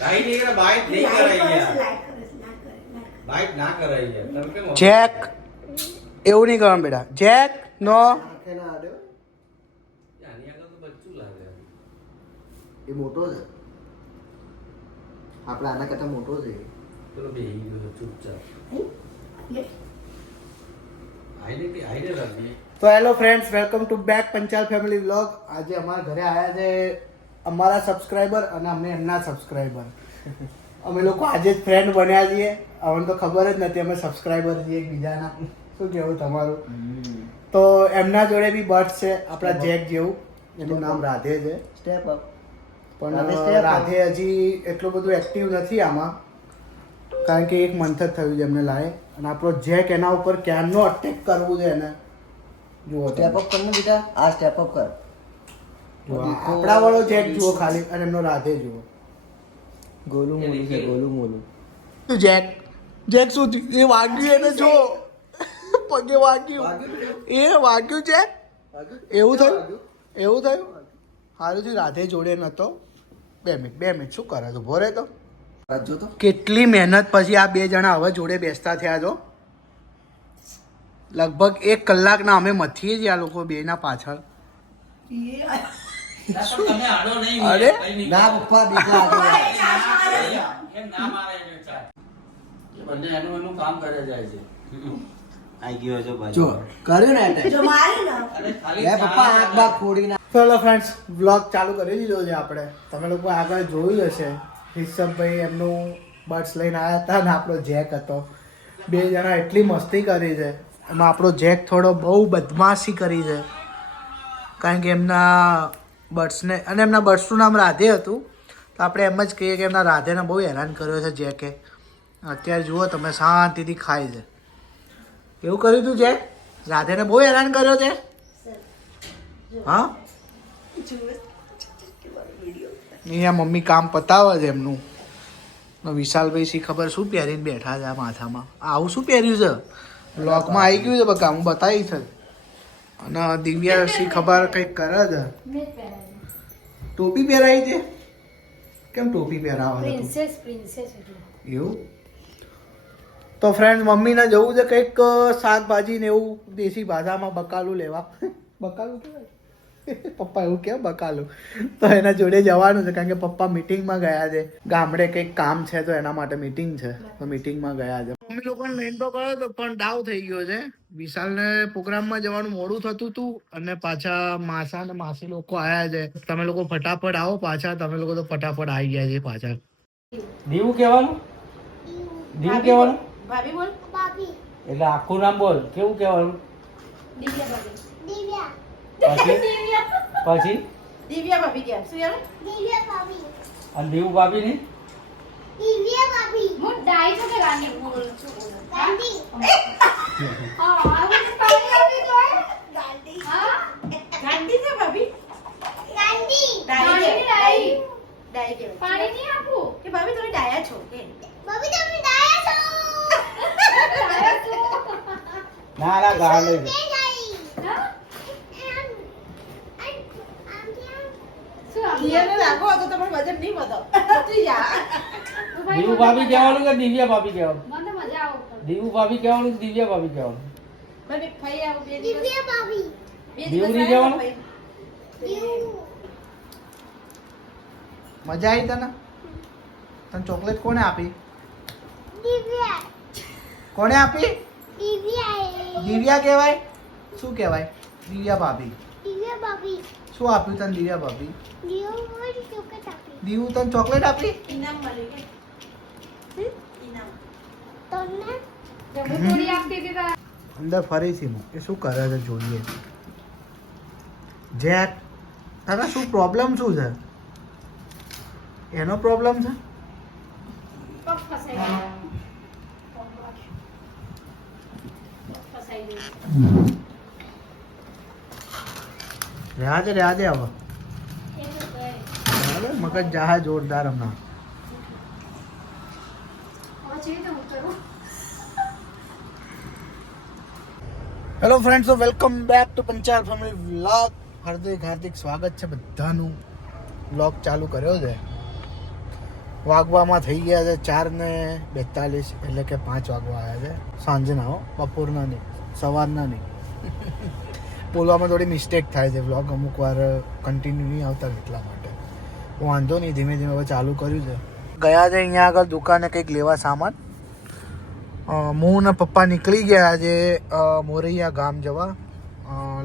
કાઈ નહીં કરે બાઈટ નહીં કરાઈ ગયા બાઈટ ના કરાઈ ગયા તમે કેમ જેક એવું નહીં કરવાનું બેટા જેક નો આંખે ના આડ્યો. આની આગળ તો બચ્ચું લાગે એ મોટો છે આપણે આના કરતા મોટો છે. પેલો બેહી ગયો ચૂપચાપ આઈને રાખી તો hello friends welcome to back Panchal family vlog. આજે અમારા ઘરે આવ્યા છે અમારા સબસ્ક્રાઈબર અને અમે એમના સબસ્ક્રાઈબર. અમે લોકો આજે જ ફ્રેન્ડ બન્યા છીએ. અમને તો ખબર જ નથી અમે સબસ્ક્રાઈબર છીએ એકબીજાના. શું કહેવું તમારું? તો એમના જોડે બી બર્ડ્સ છે આપણા જેક જેવું. એનું નામ રાધે છે. Step up. પણ રાધે હજી એટલું બધું એક્ટિવ નથી આમાં, કારણ કે એક મંથ જ થયું છે એમને લાવે. અને આપણો જેક એના ઉપર ક્યારનો અટેક કરવું છે એને. જુઓ સ્ટેપ અપ કર ને બેટા. આ સ્ટેપ અપ કર. આપણા વાળો જેક જુઓ ખાલી, અને એમનો રાધે જુઓ. ગોલું મોલું છે, ગોલું મોલું. જેક જેક શું થયું? એ વાગ્યું એને જો પગે વાગ્યું. એ વાગ્યું છે એવું થયું એવું થયું. સારું થયું રાધે જોડે નતો. 2 મિનિટ શું કરે તો ભોરે તો રાજ્યો તો કેટલી મહેનત પછી આ બે જણા હવે જોડે બેસતા થયા છો. લગભગ 1 કલાકના અમે મથીએ છીએ આ લોકો બેના પાછળ. તમે આડો નહીં અરે ના પપ્પા બીજા આગળ એમ ના મારે એ બંને એનું કામ કરે જાય છે આઈ ગયો છો બાજુ જો કર્યું ને અટેક. જો મારી ના અરે ખાલી એ પપ્પા આંખ બાગ ફોડી ના. ચલો ફ્રેન્ડ્સ વ્લોગ ચાલુ કરી દીધો છે આપણે. તમે લોકો આગળ જોયું હશે રિષભભાઈ એમનું બર્ડ્સ લઈને આવ્યા હતા ને આપણો જેક હતો. 2 જણા એટલી મસ્તી કરી છે. એમાં આપણો જેક થોડો બહુ બદમાશી કરી છે, કારણ કે એમના બર્ડ્સને અને એમના બર્ડ્સનું નામ રાધે હતું. તો આપણે એમ જ કહીએ કે એમના રાધેને બહુ હેરાન કર્યો છે જેકે. અત્યારે જુઓ તમે શાંતિથી ખાય છે. એવું કર્યું તું જેક? રાધેને બહુ હેરાન કર્યો છે. હા અહીંયા મમ્મી કામ પતાવે છે એમનું. વિશાલભાઈ શી ખબર શું પહેરીને બેઠા છે આ માથામાં. આવું શું પહેર્યું છે? બ્લોકમાં આવી ગયું છે બકા, હું બતાવી છે. અને દિવ્યા શી ખબર કંઈક કરે છે. ટોપી પહેરાવી છે? કેમ ટોપી પહેરાવે છે? પ્રિન્સેસ એવું? તો ફ્રેન્ડ મમ્મીને જવું છે કંઈક શાકભાજી ને એવું દેશી ભાષામાં બકાલું લેવા. બકાલું કહેવાય પપ્પા એવું કે બકાલું. તો એના જોડે જવાનું છે, કારણ કે પપ્પા મીટિંગમાં ગયા છે. ગામડે કંઈક કામ છે તો એના માટે મીટિંગ છે, તો મીટિંગમાં ગયા છે. મમ્મી લોકોને લઈને તો ગયો તો પણ ડાઉ થઈ ગયો છે. વિશાલને પ્રોગ્રામમાં જવાનું મોડું થતું હતું અને પાછા માસા અને માસી લોકો આવ્યા છે. તમે લોકો ફટાફટ આવો પાછા. તમે લોકો તો ફટાફટ આવી ગયા છે પાછા. દીવું કહેવાનું દીવું કહેવાનું ભાભી બોલ ભાભી એટલે આખું નામ બોલ. કેવું કહેવાનું? દિવ્યા ભાભી દિવ્યા પછી પછી દિવ્યા ભાભી કે શું યાર દિવ્યા ભાભી અને દીવું ભાભી ની દિવ્યા ભાભી હું ડાઈ છો કે રાની બોલ છું ગાંધી હા આવું પાણી આવી તો ગાંધી હા ગાંધી છે ભાભી ગાંધી ડાઈ કે પાણી નહીં આપું કે ભાભી તમે ડાયા છો કે ભાભી તમે ડાયા છો ના ના ગાળ લઈ જા. દીવું ભાભી કહેવાનું કે દિવ્યા ભાભી કહેવાનું? દીવું ભાભી કહેવાનું કે દિવ્યા ભાભી કહેવાનું? દીવું નહીં કહેવાનું? મજા આવી તને? તને ચોકલેટ કોણે આપી? કોણે આપી? દિવ્યા કહેવાય? શું કહેવાય? દિવ્યા ભાભી. શું આપ્યું તને દિવ્યા ભાભી? દીવું તને ચોકલેટ આપી? અંદર ફરીથી એ શું કરે છે જોઈએ. જેક તારા શું પ્રોબ્લેમ શું છે? એનો પ્રોબ્લેમ છે? રહ્યા દે હવે. મગજ જાહા જોરદાર હમણાં. હેલો ફ્રેન્ડ્સ, તો welcome back to Panchal family vlog. હાર્દિક સ્વાગત છે બધાનું. વ્લોગ ચાલુ કર્યો છે વાગવામાં થઈ ગયા છે 4:42, એટલે કે 5 વાગવા આવ્યા છે. સાંજના હો, બપોરના નહીં, સવારના નહીં. બોલવામાં થોડી મિસ્ટેક થાય છે. વ્લોગ અમુક વાર કન્ટિન્યુ નહીં આવતા એટલા માટે. વાંધો નહીં, ધીમે ધીમે હવે ચાલુ કર્યું છે. ગયા છે અહીંયા આગળ દુકાને કંઈક લેવા સામાન. હું ને પપ્પા નીકળી ગયા છે મોરૈયા ગામ જવા.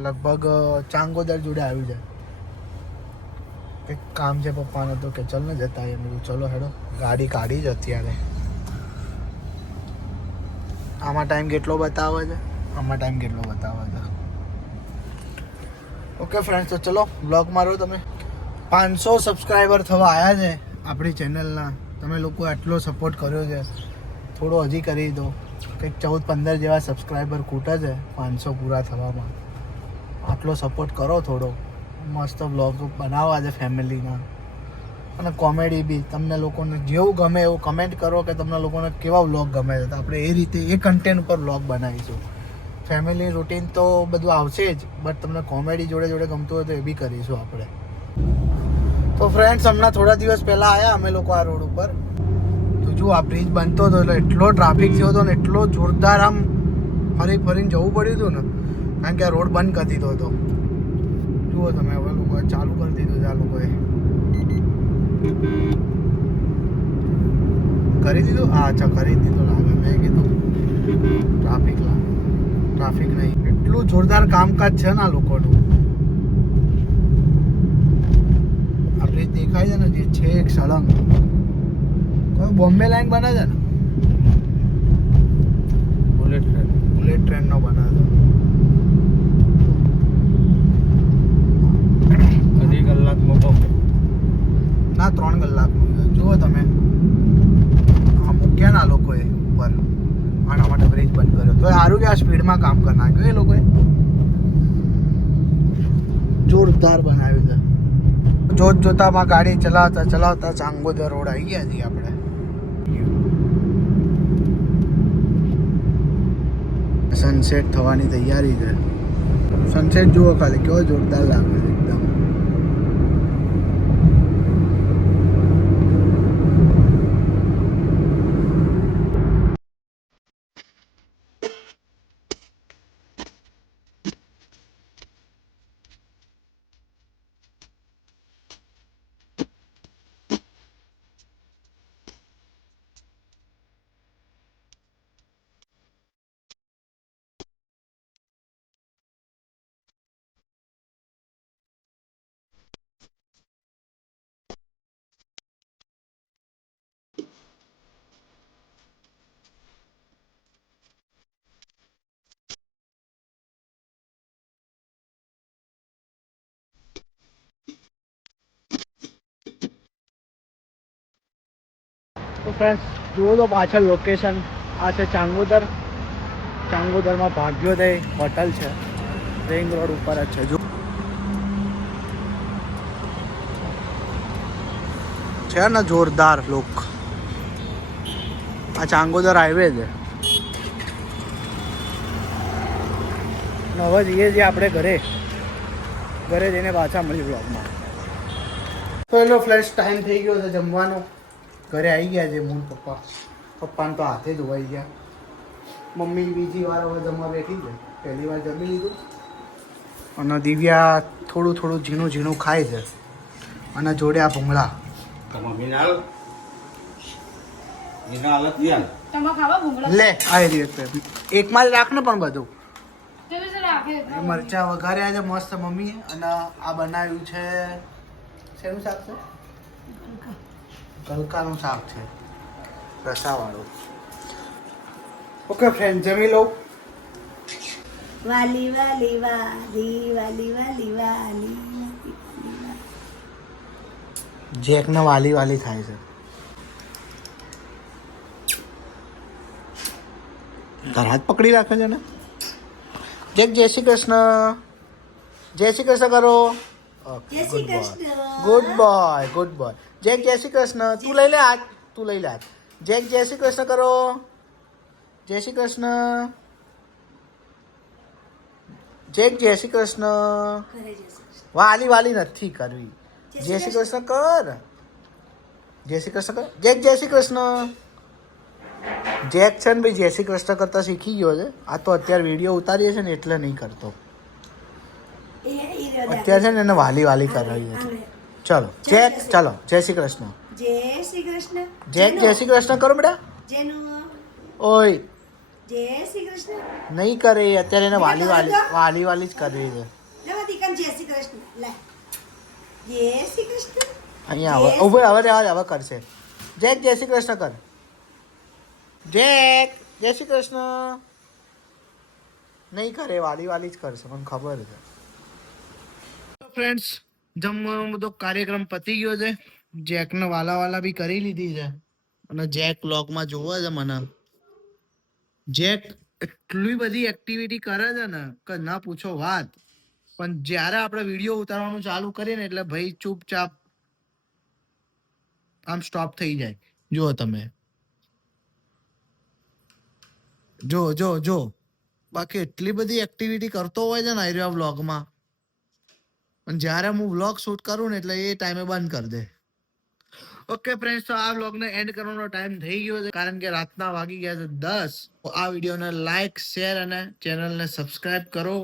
લગભગ ચાંગોદર જોડે આવ્યું છે. કંઈક કામ છે પપ્પાને, તો કે ચલ ને જતા એમ. ચલો હેડો, ગાડી કાઢી જ અત્યારે. આમાં ટાઈમ કેટલો બતાવે છે, આમાં ટાઈમ કેટલો બતાવે છે. ઓકે ફ્રેન્ડ્સ, તો ચલો બ્લોગ મારો. તમે 500 સબસ્ક્રાઈબર થવા આવ્યા છે આપણી ચેનલના. તમે લોકો આટલો સપોર્ટ કર્યો છે, થોડો હજી કરી દો. કંઈક 14-15 જેવા સબસ્ક્રાઈબર ખૂટે છે 500 પૂરા થવામાં. આટલો સપોર્ટ કરો થોડો. મસ્ત બ્લોગ બનાવવા છે ફેમિલીના, અને કોમેડી બી. તમને લોકોને જેવું ગમે એવું કમેન્ટ કરો કે તમને લોકોને કેવા વ્લોગ ગમે છે, તો આપણે એ રીતે એ કન્ટેન્ટ ઉપર વ્લોગ બનાવીશું. ફેમિલી રૂટીન તો બધું આવશે જ, બટ તમને કોમેડી જોડે જોડે ગમતું હોય તો એ બી કરીશું આપણે. તો ફ્રેન્ડ્સ, હમણાં થોડા દિવસ પહેલાં આવ્યા અમે લોકો આ રોડ ઉપર. તો જો આ બ્રિજ બનતો હતો એટલે એટલો ટ્રાફિક થયો હતો ને, એટલો જોરદાર આમ ફરીને જવું પડ્યું હતું ને, કારણ કે આ રોડ બંધ કરી દીધો હતો. જુઓ તમે, હવે લોકો ચાલુ કરી દીધું છે. આ લોકોએ કરી દીધું. હા, અચ્છા, કરી દીધું લાગે. મેં કીધું ટ્રાફિક નહીં. એટલું જોરદાર કામકાજ છે ને આ લોકોનું. આ બ્રિજ દેખાય છે ને, જે છે એક સળંગ. કોઈ બોમ્બે લાઈન બને છે ને, બુલેટ ટ્રેનનો બને છે. ના, 3 કલાકનું. જુઓ તમે, આ મૂક્યા ના લોકોએ ઉપર, આના માટે બ્રિજ બંધ કર્યો. તો સારું કે આ સ્પીડમાં કામ કરી નાખ્યું એ લોકોએ. જોરદાર બનાવ્યું છે. જોતામાં ગાડી ચલાવતા ચાંગોદર રોડ આવી ગયા છીએ આપણે. સનસેટ થવાની તૈયારી છે. સનસેટ જુઓ ખાલી, કેવો જોરદાર લાગે છે એકદમ. તો ફ્રેન્ડ્સ, જુઓ તો પાછળ લોકેશન. આ છે ચાંગોદર. ચાંગોદરમાં ભાગ્યોદય હોટલ છે, રિંગ રોડ ઉપર જ છે. જો છે ને જોરદાર લુક. આ ચાંગોદર હાઈવે છે. હવે જઈએ છીએ આપણે ઘરે જઈને પાછા મળી બ્લોગમાં. તો એનો ફ્લેશ ટાઈમ થઈ ગયો છે જમવાનો. ઘરે આવી ગયા છે મૂળ પપ્પાને તો હાથે ધોવાઈ ગયા. મમ્મી બીજી વાર હવે જમવા બેઠી છે. પહેલી વાર જમી લીધું. અને દિવ્યા થોડું ઝીણું ખાય છે. અને જોડે આ ભૂંગળા. લે આવી રીતે એકમાં જ રાખ ને, પણ બધું મરચા વઘાર્યા છે મસ્ત મમ્મી. અને આ બનાવ્યું છે, શેનું શાક છે? ગલકાનું શાક છે, રસાવાળું. ઓકે ફ્રેન્ડ, જમી લઉં. વાલી વાલી વાલી વાલી વાલી વાલી. જેકને વાલી થાય છે. તારા હાથ પકડી રાખે છે ને. જેક જય શ્રી કૃષ્ણ. જય શ્રી કૃષ્ણ કરો. જય Shri Krishna. Good boy. Jack જય શ્રી કૃષ્ણ. તું લઈ લે હાથ. જેક જય શ્રી કૃષ્ણ કરો. જય શ્રી કૃષ્ણ. જેક જય શ્રી કૃષ્ણ. વાલી નથી કરવી. જય શ્રી કૃષ્ણ કર. જય શ્રી કૃષ્ણ કર. જય શ્રી કૃષ્ણ. જેક છે ને ભાઈ જય શ્રી કૃષ્ણ કરતા શીખી ગયો છે. આ તો અત્યારે વિડીયો ઉતારીએ છે ને એટલે નહીં કરતો. અત્યારે છે ને એને વાલી વાલી કરાવી છે. ચલો જેક, ચલો જય શ્રી કૃષ્ણ. જય શ્રી કૃષ્ણ. જેક જય શ્રી કૃષ્ણ કરો બેટા. જેનું ઓય જય શ્રી કૃષ્ણ. નહીં કરે એ. અત્યારે એને વાલી વાલી જ કરવી છે. લે દીકન જય શ્રી કૃષ્ણ. લે જય શ્રી કૃષ્ણ. અહીંયા હવે ઉભો હવે કરશે. જેક જય શ્રી કૃષ્ણ કર. જેક જય શ્રી કૃષ્ણ. નહીં કરે વાલી વાલી જ કરશે મને ખબર છે. ફ્રેન્ડ્સ જમવાનો બધો કાર્યક્રમ પતી ગયો છે. જેકને વાલા બી કરી લીધી છે અને જેક વ્લોગમાં જોવે છે મને. જેક એટલી બધી એક્ટિવિટી કરે છે ને કે ના પૂછો વાત. પણ જ્યારે આપણે વિડીયો ઉતારવાનું ચાલુ કરીએ ને એટલે ભાઈ ચૂપચાપ આમ સ્ટોપ થઈ જાય. જુઓ તમે, જો બાકી એટલી બધી એક્ટિવિટી કરતો હોય છે ને આર્યા વ્લોગમાં. અને જ્યારે હું વ્લોગ શૂટ કરું ને એટલે એ ટાઈમે બંધ કરી દે. ઓકે ફ્રેન્ડ્સ, તો આ વ્લોગને એન્ડ કરવાનો ટાઈમ થઈ ગયો છે કારણ કે રાતના વાગી ગયા છે 10. આ વિડીયોને લાઈક, શેર અને ચેનલને સબસ્ક્રાઇબ કરો.